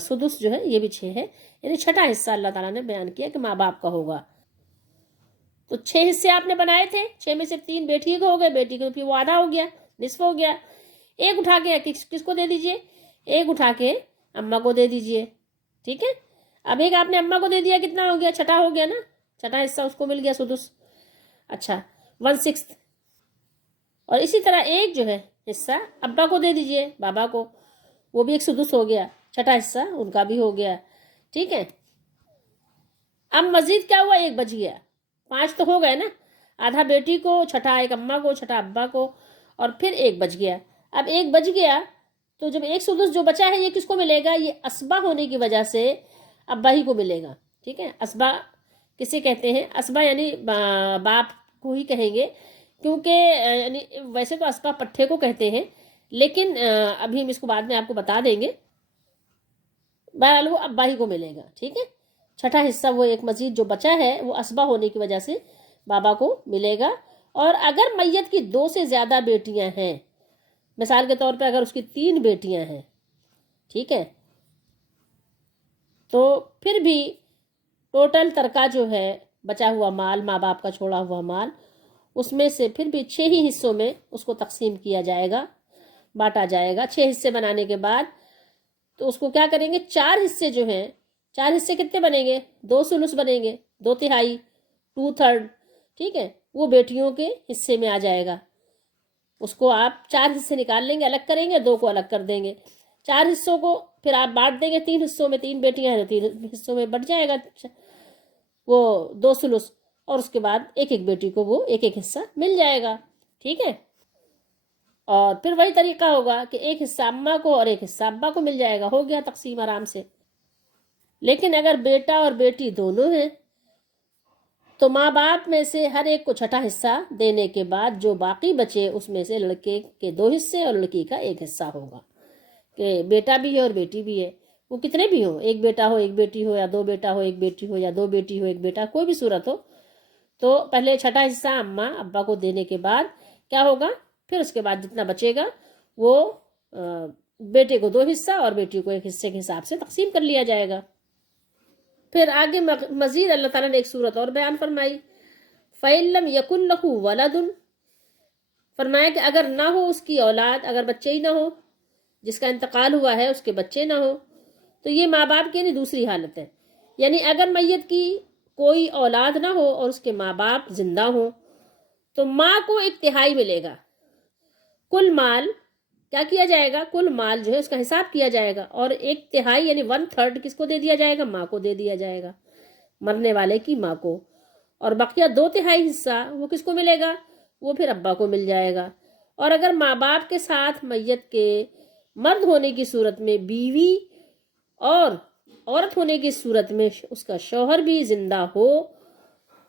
سدس جو ہے یہ بھی 6 ہے، یعنی 6واں حصہ اللہ تعالیٰ نے بیان کیا کہ ماں باپ کا ہوگا۔ تو 6 حصے آپ نے بنائے تھے، 6 میں سے 3 بیٹی کو ہو گئے، بیٹی کو پھر وہ آدھا ہو گیا، نصف ہو گیا۔ ایک اٹھا کے کس کو دے دیجئے؟ ایک اٹھا کے اماں کو دے دیجئے، ٹھیک ہے؟ اب ایک آپ نے اماں کو دے دیا، کتنا ہو گیا؟ 6واں ہو گیا نا، 6واں حصہ اس کو مل گیا سدس۔ اچھا 1/6، اور اسی طرح ایک جو ہے حصہ ابا کو دے دیجئے، بابا کو، وہ بھی ایک سدس ہو گیا، 6واں حصہ ان کا بھی ہو گیا، ٹھیک ہے؟ اب مزید کیا ہوا؟ ایک بچ گیا، 5 تو ہو گئے نا، آدھا بیٹی کو، 6واں ایک اماں کو، 6واں ابا کو، اور پھر ایک بچ گیا۔ اب ایک بچ گیا تو جب ایک سدس جو بچا ہے یہ کس کو ملے گا؟ یہ اسبا ہونے کی وجہ سے ابا ہی کو ملے گا، ٹھیک ہے؟ اسبا کسے کہتے ہیں؟ اسبا یعنی باپ کو ہی کہیں گے، کیونکہ یعنی ویسے تو اسبا پٹھے کو کہتے ہیں، لیکن ابھی ہم اس کو بعد میں آپ کو بتا دیں گے، بہرحال وہ ابا ہی کو ملے گا، ٹھیک ہے؟ 6واں حصہ وہ ایک مزید جو بچا ہے وہ اسبا ہونے کی وجہ سے بابا کو ملے گا۔ اور اگر میت کی 2 سے زیادہ بیٹیاں ہیں، مثال کے طور پہ اگر اس کی 3 بیٹیاں ہیں، ٹھیک ہے، تو پھر بھی ٹوٹل ترکہ جو ہے بچا ہوا مال، ماں باپ کا چھوڑا ہوا مال، اس میں سے پھر بھی 6 ہی حصوں میں اس کو تقسیم کیا جائے گا، بانٹا جائے گا۔ 6 حصے بنانے کے بعد تو اس کو کیا کریں گے؟ 4 حصے جو ہیں، 4 حصے کتنے بنیں گے؟ 2 ثلث بنیں گے، 2/3، 2/3، ٹھیک ہے؟ وہ بیٹیوں کے حصے میں آ جائے گا، اس کو آپ 4 حصے نکال لیں گے، الگ کریں گے، 2 کو الگ کر دیں گے، 4 حصوں کو پھر آپ بانٹ دیں گے 3 حصوں میں، 3 بیٹیاں ہیں تو 3 حصوں میں بٹ جائے گا وہ 2 ثلث، اور اس کے بعد ایک ایک بیٹی کو وہ ایک ایک حصہ مل جائے گا، ٹھیک ہے؟ اور پھر وہی طریقہ ہوگا کہ ایک حصہ اماں کو اور ایک حصہ ابا کو مل جائے گا، ہو گیا تقسیم آرام سے۔ لیکن اگر بیٹا اور بیٹی دونوں ہیں تو ماں باپ میں سے ہر ایک کو چھٹا حصہ دینے کے بعد جو باقی بچے اس میں سے لڑکے کے 2 حصے اور لڑکی کا 1 حصہ ہوگا، کہ بیٹا بھی ہے اور بیٹی بھی ہے، وہ کتنے بھی ہوں، 1 بیٹا ہو 1 بیٹی ہو، یا 2 بیٹا ہو 1 بیٹی ہو، یا 2 بیٹی ہو 1 بیٹا، کوئی بھی صورت ہو، تو پہلے چھٹا حصہ اماں ابا کو دینے کے بعد کیا ہوگا، پھر اس کے بعد جتنا بچے گا وہ بیٹے کو 2 حصہ اور بیٹی کو 1 حصے کے حساب سے تقسیم کر لیا جائے گا۔ پھر آگے مزید اللہ تعالیٰ نے ایک صورت اور بیان فرمائی، فَإِن لَّمْ يَكُن لَّهُ وَلَدٌ، فرمایا کہ اگر نہ ہو اس کی اولاد، اگر بچے ہی نہ ہو، جس کا انتقال ہوا ہے اس کے بچے نہ ہو، تو یہ ماں باپ کی یعنی دوسری حالت ہے، یعنی اگر میت کی کوئی اولاد نہ ہو اور اس کے ماں باپ زندہ ہوں تو ماں کو 1/3 ملے گا، کل مال کیا کیا جائے گا، کل مال جو ہے اس کا حساب کیا جائے گا، اور 1/3 یعنی 1/3 کس کو دے دیا جائے گا، ماں کو دے دیا جائے گا، مرنے والے کی ماں کو، اور بقیہ 2/3 حصہ وہ کس کو ملے گا، وہ پھر ابا کو مل جائے گا۔ اور اگر ماں باپ کے ساتھ میت کے مرد ہونے کی صورت میں بیوی اور عورت ہونے کی صورت میں اس کا شوہر بھی زندہ ہو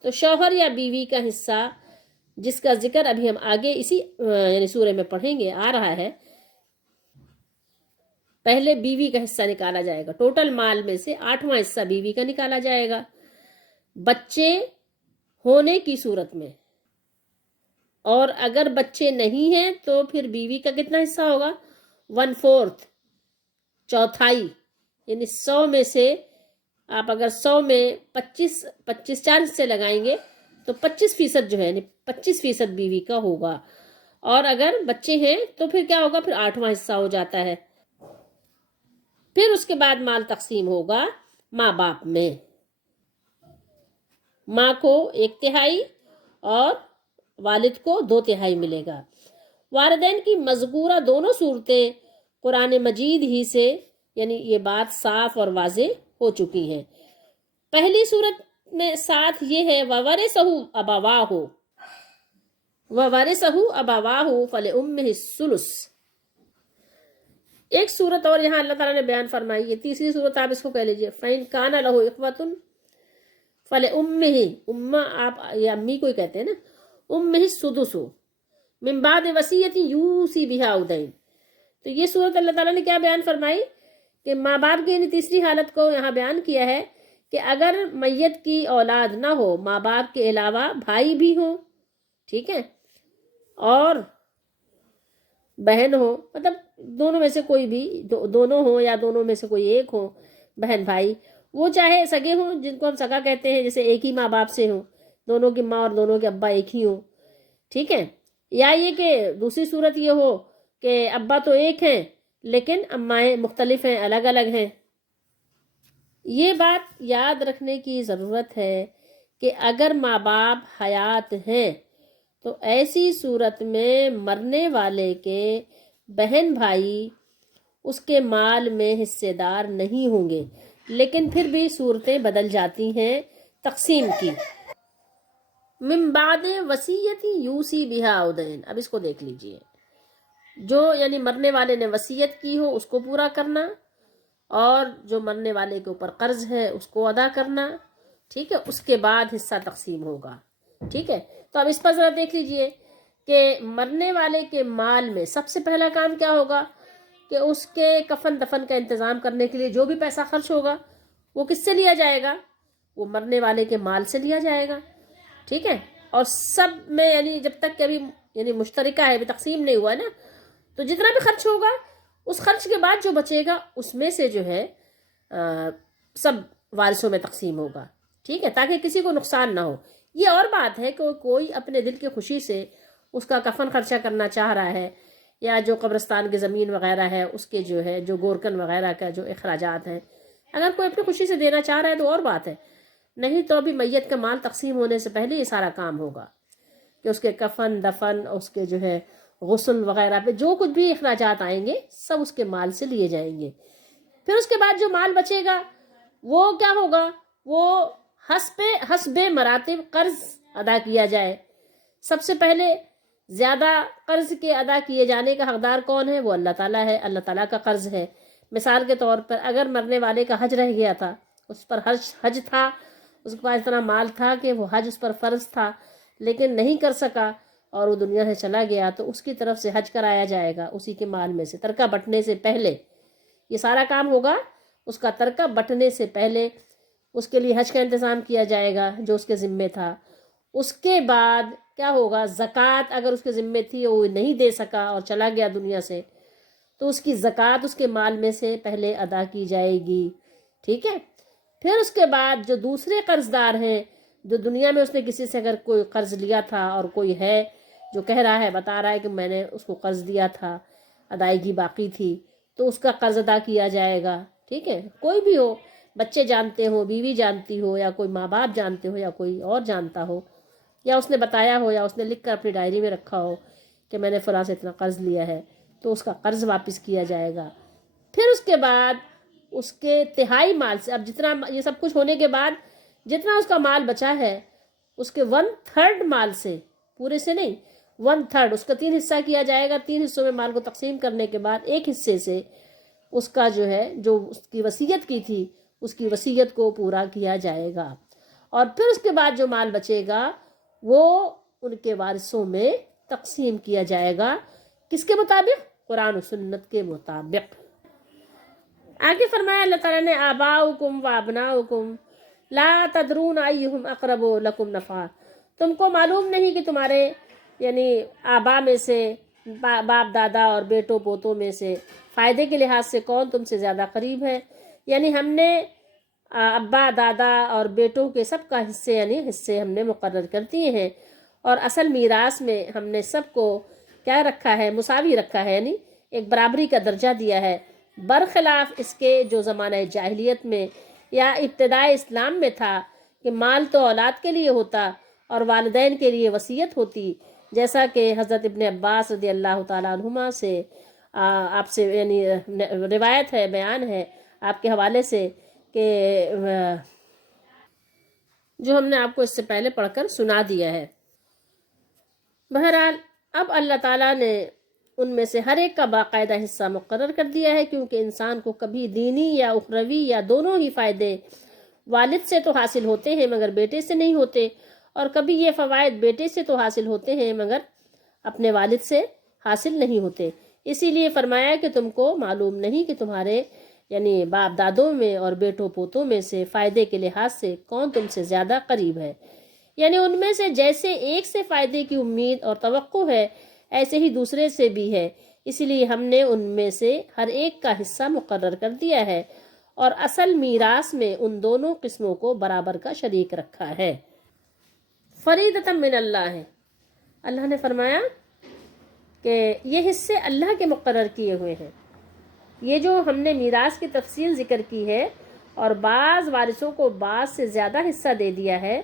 تو شوہر یا بیوی کا حصہ، جس کا ذکر ابھی ہم آگے اسی یعنی سورے میں پڑھیں گے، آ رہا ہے، پہلے بیوی کا حصہ نکالا جائے گا، ٹوٹل مال میں سے 8واں حصہ بیوی کا نکالا جائے گا بچے ہونے کی صورت میں، اور اگر بچے نہیں ہیں تو پھر بیوی کا کتنا حصہ ہوگا، 1/4، چوتھائی، یعنی 100 میں سے آپ اگر 100 میں 25 4 حصے لگائیں گے تو 25% جو ہے یعنی 25% بیوی کا ہوگا، اور اگر بچے ہیں تو پھر کیا ہوگا، پھر 8واں حصہ ہو جاتا ہے۔ پھر اس کے بعد مال تقسیم ہوگا ماں باپ میں، ماں کو 1/3 اور والد کو 2/3 ملے گا۔ والدین کی مذکورہ دونوں صورتیں قرآن مجید ہی سے یعنی یہ بات صاف اور واضح ہو چکی ہیں۔ پہلی صورت میں ساتھ یہ ہے وَوَرِثَهُ أَبَوَاهُ وَوَرِثَهُ أَبَوَاهُ فَلِأُمِّهِ الثُّلُثُ، ایک صورت اور یہاں اللہ تعالیٰ نے بیان فرمائی ہے، تیسری صورت آپ اس کو کہہ لیجئے، فَإِن كَانَ لَهُ إِخْوَةٌ فَلِأُمِّهِ، اماں آپ یہ امی کو ہی کہتے ہیں نا، أُمِّهِ السُّدُسُ مِن بَعْدِ وَصِيَّةٍ يُوصِي بِهَا أَوْ دَيْنٍ۔ تو یہ صورت اللہ تعالیٰ نے کیا بیان فرمائی کہ ماں باپ کی یعنی تیسری حالت کو یہاں بیان کیا ہے کہ اگر میت کی اولاد نہ ہو، ماں باپ کے علاوہ بھائی بھی ہوں، ٹھیک ہے، اور بہن ہو، مطلب دونوں میں سے کوئی بھی، دونوں ہوں یا دونوں میں سے کوئی ایک ہو، بہن بھائی، وہ چاہے سگے ہوں جن کو ہم سگا کہتے ہیں، جیسے ایک ہی ماں باپ سے ہوں، دونوں کی ماں اور دونوں کے ابا ایک ہی ہوں، ٹھیک ہے، یا یہ کہ دوسری صورت یہ ہو کہ ابا تو ایک ہیں لیکن امائیں مختلف ہیں، الگ الگ ہیں۔ یہ بات یاد رکھنے کی ضرورت ہے کہ اگر ماں باپ حیات ہیں تو ایسی صورت میں مرنے والے کے بہن بھائی اس کے مال میں حصے دار نہیں ہوں گے، لیکن پھر بھی صورتیں بدل جاتی ہیں تقسیم کی۔ من بعد وصیت یوصی بہا أو دین، اب اس کو دیکھ لیجئے، جو یعنی مرنے والے نے وصیت کی ہو اس کو پورا کرنا، اور جو مرنے والے کے اوپر قرض ہے اس کو ادا کرنا، ٹھیک ہے، اس کے بعد حصہ تقسیم ہوگا، ٹھیک ہے۔ تو اب اس پر ذرا دیکھ لیجئے کہ مرنے والے کے مال میں سب سے پہلا کام کیا ہوگا کہ اس کے کفن دفن کا انتظام کرنے کے لیے جو بھی پیسہ خرچ ہوگا وہ کس سے لیا جائے گا، وہ مرنے والے کے مال سے لیا جائے گا، ٹھیک ہے، اور سب میں یعنی جب تک کہ ابھی یعنی مشترکہ ہے، ابھی تقسیم نہیں ہوا ہے نا، تو جتنا بھی خرچ ہوگا اس خرچ کے بعد جو بچے گا اس میں سے جو ہے سب وارثوں میں تقسیم ہوگا، ٹھیک ہے، تاکہ کسی کو نقصان نہ ہو۔ یہ اور بات ہے کہ کوئی اپنے دل کی خوشی سے اس کا کفن خرچہ کرنا چاہ رہا ہے، یا جو قبرستان کی زمین وغیرہ ہے اس کے جو ہے جو گورکن وغیرہ کا جو اخراجات ہیں، اگر کوئی اپنی خوشی سے دینا چاہ رہا ہے تو اور بات ہے، نہیں تو ابھی میت کا مال تقسیم ہونے سے پہلے یہ سارا کام ہوگا کہ اس کے کفن دفن، اس کے جو ہے غسل وغیرہ پہ جو کچھ بھی اخراجات آئیں گے سب اس کے مال سے لیے جائیں گے۔ پھر اس کے بعد جو مال بچے گا وہ کیا ہوگا، وہ حسب مراتب قرض ادا کیا جائے۔ سب سے پہلے زیادہ قرض کے ادا کیے جانے کا حقدار کون ہے، وہ اللہ تعالیٰ ہے، اللہ تعالیٰ کا قرض ہے۔ مثال کے طور پر اگر مرنے والے کا حج رہ گیا تھا اس پر حج تھا، اس کے پاس اتنا مال تھا کہ وہ حج اس پر فرض تھا، لیکن نہیں کر سکا اور وہ دنیا سے چلا گیا، تو اس کی طرف سے حج کرایا جائے گا اسی کے مال میں سے، ترکہ بٹنے سے پہلے یہ سارا کام ہوگا، اس کا ترکہ بٹنے سے پہلے اس کے لیے حج کا انتظام کیا جائے گا جو اس کے ذمے تھا۔ اس کے بعد کیا ہوگا، زکوٰۃ اگر اس کے ذمے تھی وہ نہیں دے سکا اور چلا گیا دنیا سے، تو اس کی زکوٰۃ اس کے مال میں سے پہلے ادا کی جائے گی، ٹھیک ہے۔ پھر اس کے بعد جو دوسرے قرض دار ہیں، جو دنیا میں اس نے کسی سے اگر کوئی قرض لیا تھا اور کوئی ہے جو کہہ رہا ہے، بتا رہا ہے کہ میں نے اس کو قرض دیا تھا، ادائیگی باقی تھی، تو اس کا قرض ادا کیا جائے گا، ٹھیک ہے۔ کوئی بھی ہو، بچے جانتے ہو، بیوی جانتی ہو، یا کوئی ماں باپ جانتے ہو، یا کوئی اور جانتا ہو، یا اس نے بتایا ہو، یا اس نے لکھ کر اپنی ڈائری میں رکھا ہو کہ میں نے فلاں سے اتنا قرض لیا ہے، تو اس کا قرض واپس کیا جائے گا۔ پھر اس کے بعد اس کے تہائی مال سے، اب جتنا یہ سب کچھ ہونے کے بعد جتنا اس کا مال بچا ہے، اس کے 1/3 مال سے، پورے سے نہیں، 1/3 اس کا 3 حصہ کیا جائے گا۔ 3 حصوں میں مال کو تقسیم کرنے کے بعد ایک حصے سے اس کا جو ہے، جو اس کی وصیت کی تھی، اس کی وصیت کو پورا کیا جائے گا۔ اور پھر اس کے بعد جو مال بچے گا وہ ان کے وارثوں میں تقسیم کیا جائے گا، کس کے مطابق؟ قرآن و سنت کے مطابق۔ آگے فرمایا اللہ تعالیٰ نے، آباؤکم و ابناؤکم لا تدرون ایہم اقرب لکم نفعا، تم کو معلوم نہیں کہ تمہارے یعنی آبا میں سے، باپ دادا اور بیٹوں پوتوں میں سے فائدے کے لحاظ سے کون تم سے زیادہ قریب ہے۔ یعنی ہم نے ابا دادا اور بیٹوں کے سب کا حصے، یعنی حصے ہم نے مقرر کر دیے ہیں، اور اصل میراث میں ہم نے سب کو کیا رکھا ہے، مساوی رکھا ہے، یعنی ایک برابری کا درجہ دیا ہے، برخلاف اس کے جو زمانہ جاہلیت میں یا ابتدائے اسلام میں تھا کہ مال تو اولاد کے لیے ہوتا اور والدین کے لیے وصیت ہوتی، جیسا کہ حضرت ابن عباس رضی اللہ تعالیٰ عنہما سے آپ سے یعنی روایت ہے، بیان ہے آپ کے حوالے سے، کہ جو ہم نے آپ کو اس سے پہلے پڑھ کر سنا دیا ہے۔ بہرحال اب اللہ تعالیٰ نے ان میں سے ہر ایک کا باقاعدہ حصہ مقرر کر دیا ہے، کیونکہ انسان کو کبھی دینی یا اخروی یا دونوں ہی فائدے والد سے تو حاصل ہوتے ہیں مگر بیٹے سے نہیں ہوتے، اور کبھی یہ فوائد بیٹے سے تو حاصل ہوتے ہیں مگر اپنے والد سے حاصل نہیں ہوتے۔ اسی لیے فرمایا کہ تم کو معلوم نہیں کہ تمہارے یعنی باپ دادوں میں اور بیٹوں پوتوں میں سے فائدے کے لحاظ سے کون تم سے زیادہ قریب ہے، یعنی ان میں سے جیسے ایک سے فائدے کی امید اور توقع ہے، ایسے ہی دوسرے سے بھی ہے، اسی لیے ہم نے ان میں سے ہر ایک کا حصہ مقرر کر دیا ہے، اور اصل میراث میں ان دونوں قسموں کو برابر کا شریک رکھا ہے۔ فریضۃ من اللہ ہے، اللہ نے فرمایا کہ یہ حصے اللہ کے مقرر کیے ہوئے ہیں۔ یہ جو ہم نے میراث کی تفصیل ذکر کی ہے اور بعض وارثوں کو بعض سے زیادہ حصہ دے دیا ہے،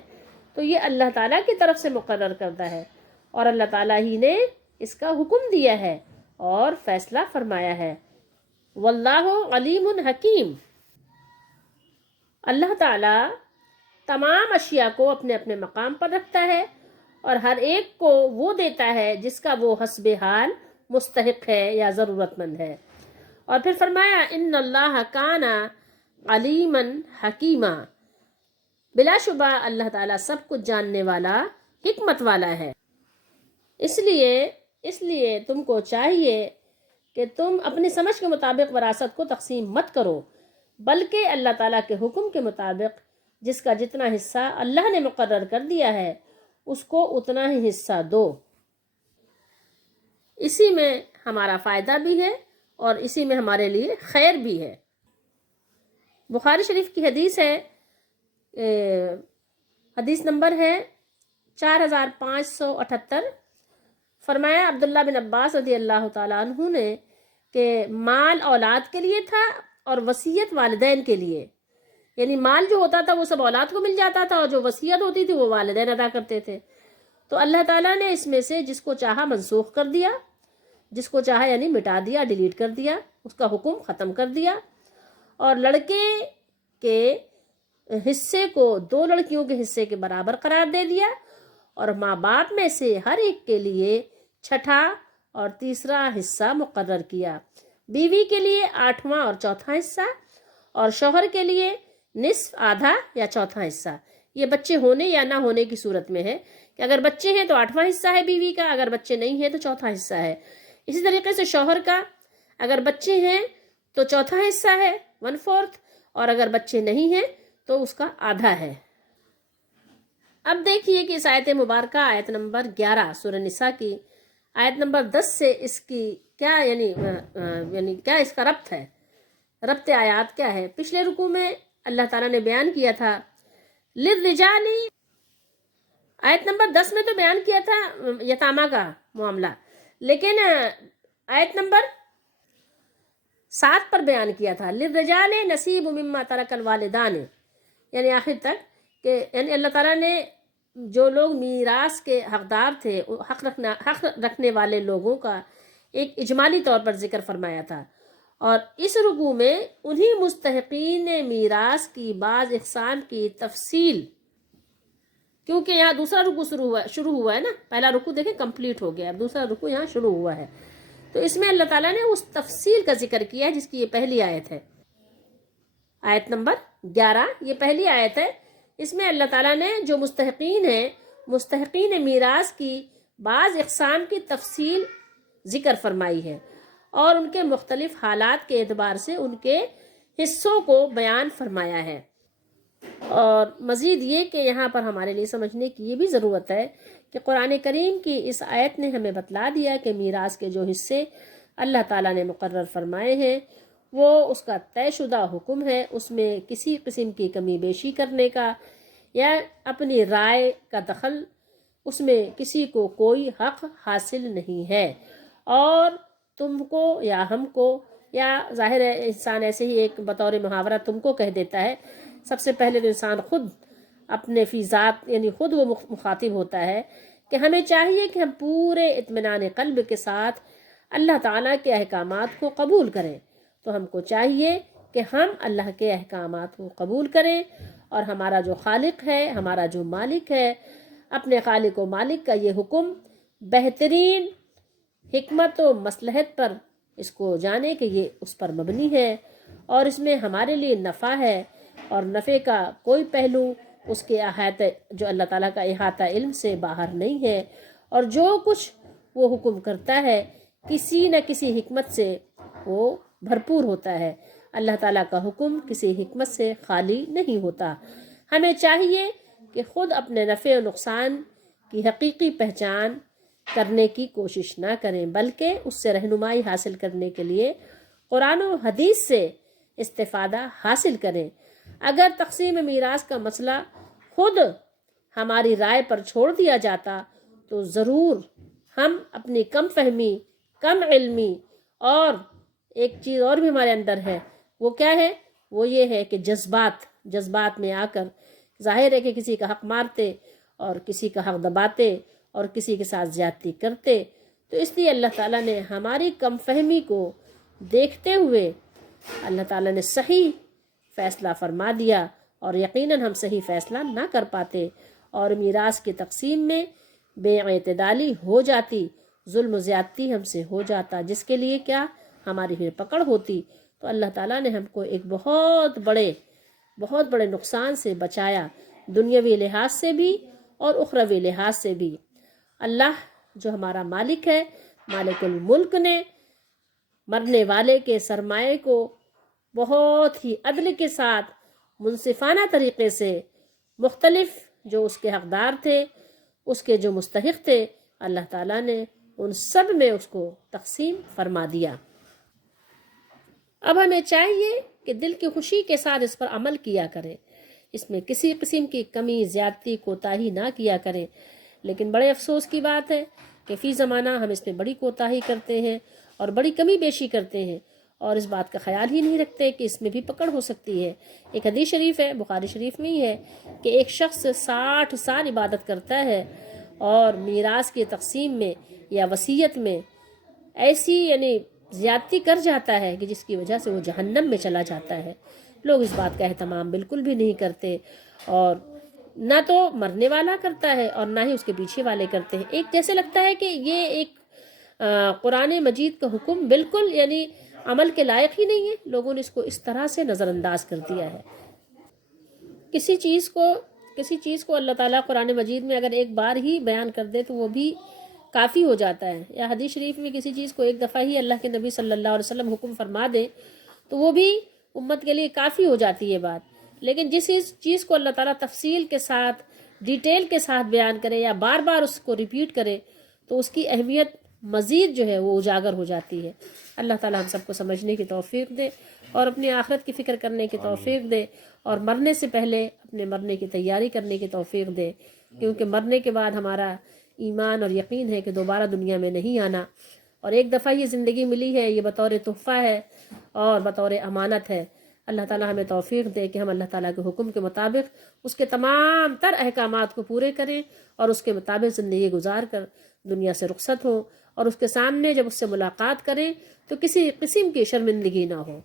تو یہ اللہ تعالیٰ کی طرف سے مقرر کردہ ہے، اور اللہ تعالیٰ ہی نے اس کا حکم دیا ہے اور فیصلہ فرمایا ہے۔ واللہ علیم حکیم، اللہ تعالیٰ تمام اشیاء کو اپنے اپنے مقام پر رکھتا ہے اور ہر ایک کو وہ دیتا ہے جس کا وہ حسب حال مستحق ہے یا ضرورت مند ہے۔ اور پھر فرمایا ان اللہ کان علیما حکیما، بلا شبہ اللہ تعالیٰ سب کچھ جاننے والا، حکمت والا ہے۔ اس لیے تم کو چاہیے کہ تم اپنی سمجھ کے مطابق وراثت کو تقسیم مت کرو، بلکہ اللہ تعالیٰ کے حکم کے مطابق جس کا جتنا حصہ اللہ نے مقرر کر دیا ہے اس کو اتنا ہی حصہ دو۔ اسی میں ہمارا فائدہ بھی ہے اور اسی میں ہمارے لیے خیر بھی ہے۔ بخاری شریف کی حدیث ہے، حدیث نمبر ہے 4578، فرمایا عبداللہ بن عباس رضی اللہ تعالیٰ عنہ نے کہ مال اولاد کے لیے تھا اور وصیت والدین کے لیے، یعنی مال جو ہوتا تھا وہ سب اولاد کو مل جاتا تھا اور جو وصیت ہوتی تھی وہ والدین ادا کرتے تھے۔ تو اللہ تعالیٰ نے اس میں سے جس کو چاہا منسوخ کر دیا، جس کو چاہا یعنی مٹا دیا، ڈیلیٹ کر دیا، اس کا حکم ختم کر دیا، اور لڑکے کے حصے کو 2 لڑکیوں کے حصے کے برابر قرار دے دیا، اور ماں باپ میں سے ہر ایک کے لیے 6ٹھا اور 3را حصہ مقرر کیا، بیوی کے لیے 8واں اور 4تھا حصہ، اور شوہر کے لیے نصف آدھا یا چوتھا حصہ. یہ بچے ہونے یا نہ ہونے کی صورت میں ہے کہ اگر بچے ہیں تو 8واں حصہ ہے بیوی کا، اگر بچے نہیں ہیں تو چوتھا حصہ ہے. اسی طریقے سے شوہر کا اگر بچے ہیں تو چوتھا حصہ ہے 1/4، اور اگر بچے نہیں ہیں تو اس کا آدھا ہے. اب دیکھیے کہ اس آیت مبارکہ آیت نمبر 11 سورہ نساء کی آیت نمبر 10 سے اس کی کیا یعنی کیا اس کا ربط ہے، ربط آیات کیا ہے. پچھلے رکوع میں اللہ تعالیٰ نے بیان کیا تھا للرجال، آیت نمبر 10 میں تو بیان کیا تھا یتامہ کا معاملہ، لیکن آیت نمبر 7 پر بیان کیا تھا للرجال نصیب مما ترک الوالدان، یعنی آخر تک کہ یعنی اللہ تعالیٰ نے جو لوگ میراث کے حقدار تھے، حق رکھنے والے لوگوں کا ایک اجمالی طور پر ذکر فرمایا تھا. اور اس رکوع میں انہی مستحقین میراث کی بعض اقسام کی تفصیل، کیونکہ یہاں دوسرا رکوع شروع ہوا ہے نا، پہلا رکوع دیکھیں کمپلیٹ ہو گیا، اب دوسرا رکوع یہاں شروع ہوا ہے، تو اس میں اللہ تعالیٰ نے اس تفصیل کا ذکر کیا ہے جس کی یہ پہلی آیت ہے. آیت نمبر 11 یہ پہلی آیت ہے. اس میں اللہ تعالیٰ نے جو مستحقین میراث کی بعض اقسام کی تفصیل ذکر فرمائی ہے اور ان کے مختلف حالات کے اعتبار سے ان کے حصوں کو بیان فرمایا ہے. اور مزید یہ کہ یہاں پر ہمارے لیے سمجھنے کی یہ بھی ضرورت ہے کہ قرآن کریم کی اس آیت نے ہمیں بتلا دیا کہ میراث کے جو حصے اللہ تعالیٰ نے مقرر فرمائے ہیں وہ اس کا طے شدہ حکم ہے، اس میں کسی قسم کی کمی بیشی کرنے کا یا اپنی رائے کا دخل، اس میں کسی کو کوئی حق حاصل نہیں ہے. اور تم کو یا ہم کو، یا ظاہر ہے انسان ایسے ہی ایک بطور محاورہ تم کو کہہ دیتا ہے، سب سے پہلے تو انسان خود اپنے فی ذات یعنی خود وہ مخاطب ہوتا ہے کہ ہمیں چاہیے کہ ہم پورے اطمینان قلب کے ساتھ اللہ تعالیٰ کے احکامات کو قبول کریں. تو ہم کو چاہیے کہ ہم اللہ کے احکامات کو قبول کریں اور ہمارا جو خالق ہے، ہمارا جو مالک ہے، اپنے خالق و مالک کا یہ حکم بہترین حکمت و مصلحت پر اس کو جانے کہ یہ اس پر مبنی ہے اور اس میں ہمارے لیے نفع ہے، اور نفع کا کوئی پہلو اس کے احاطہ جو اللہ تعالیٰ کا احاطہ علم سے باہر نہیں ہے، اور جو کچھ وہ حکم کرتا ہے کسی نہ کسی حکمت سے وہ بھرپور ہوتا ہے. اللہ تعالیٰ کا حکم کسی حکمت سے خالی نہیں ہوتا. ہمیں چاہیے کہ خود اپنے نفع و نقصان کی حقیقی پہچان کرنے کی کوشش نہ کریں، بلکہ اس سے رہنمائی حاصل کرنے کے لیے قرآن و حدیث سے استفادہ حاصل کریں. اگر تقسیم میراث کا مسئلہ خود ہماری رائے پر چھوڑ دیا جاتا تو ضرور ہم اپنی کم فہمی، کم علمی، اور ایک چیز اور بھی ہمارے اندر ہے، وہ کیا ہے؟ وہ یہ ہے کہ جذبات میں آ کر ظاہر ہے کہ کسی کا حق مارتے اور کسی کا حق دباتے اور کسی کے ساتھ زیادتی کرتے. تو اس لیے اللہ تعالیٰ نے ہماری کم فہمی کو دیکھتے ہوئے اللہ تعالیٰ نے صحیح فیصلہ فرما دیا، اور یقیناً ہم صحیح فیصلہ نہ کر پاتے اور میراث کی تقسیم میں بے اعتدالی ہو جاتی، ظلم و زیادتی ہم سے ہو جاتا، جس کے لیے کیا ہماری پھر پکڑ ہوتی. تو اللہ تعالیٰ نے ہم کو ایک بہت بڑے نقصان سے بچایا، دنیاوی لحاظ سے بھی اور اخروی لحاظ سے بھی. اللہ جو ہمارا مالک ہے، مالک الملک نے مرنے والے کے سرمایے کو بہت ہی عدل کے ساتھ منصفانہ طریقے سے مختلف جو اس کے حقدار تھے، اس کے جو مستحق تھے، اللہ تعالیٰ نے ان سب میں اس کو تقسیم فرما دیا. اب ہمیں چاہیے کہ دل کی خوشی کے ساتھ اس پر عمل کیا کریں، اس میں کسی قسم کی کمی، زیادتی، کوتاہی نہ کیا کریں. لیکن بڑے افسوس کی بات ہے کہ فی زمانہ ہم اس میں بڑی کوتاہی کرتے ہیں اور بڑی کمی بیشی کرتے ہیں، اور اس بات کا خیال ہی نہیں رکھتے کہ اس میں بھی پکڑ ہو سکتی ہے. ایک حدیث شریف ہے، بخاری شریف میں ہی ہے، کہ ایک شخص 60 سال عبادت کرتا ہے اور میراث کی تقسیم میں یا وصیت میں ایسی یعنی زیادتی کر جاتا ہے کہ جس کی وجہ سے وہ جہنم میں چلا جاتا ہے. لوگ اس بات کا اہتمام بالکل بھی نہیں کرتے، اور نہ تو مرنے والا کرتا ہے اور نہ ہی اس کے پیچھے والے کرتے ہیں. ایک جیسے لگتا ہے کہ یہ ایک قرآن مجید کا حکم بالکل یعنی عمل کے لائق ہی نہیں ہے. لوگوں نے اس کو اس طرح سے نظر انداز کر دیا ہے. کسی چیز کو اللہ تعالیٰ قرآن مجید میں اگر ایک بار ہی بیان کر دے تو وہ بھی کافی ہو جاتا ہے، یا حدیث شریف میں کسی چیز کو ایک دفعہ ہی اللہ کے نبی صلی اللہ علیہ وسلم حکم فرما دے تو وہ بھی امت کے لیے کافی ہو جاتی ہے بات. لیکن جس چیز کو اللہ تعالیٰ تفصیل کے ساتھ، ڈیٹیل کے ساتھ بیان کرے یا بار بار اس کو ریپیٹ کرے تو اس کی اہمیت مزید جو ہے وہ اجاگر ہو جاتی ہے. اللہ تعالیٰ ہم سب کو سمجھنے کی توفیق دے اور اپنی آخرت کی فکر کرنے کی توفیق دے، اور مرنے سے پہلے اپنے مرنے کی تیاری کرنے کی توفیق دے، کیونکہ مرنے کے بعد ہمارا ایمان اور یقین ہے کہ دوبارہ دنیا میں نہیں آنا، اور ایک دفعہ یہ زندگی ملی ہے، یہ بطور تحفہ ہے اور بطور امانت ہے. اللہ تعالیٰ ہمیں توفیق دے کہ ہم اللہ تعالیٰ کے حکم کے مطابق اس کے تمام تر احکامات کو پورے کریں اور اس کے مطابق زندگی گزار کر دنیا سے رخصت ہوں، اور اس کے سامنے جب اس سے ملاقات کریں تو کسی قسم کی شرمندگی نہ ہو.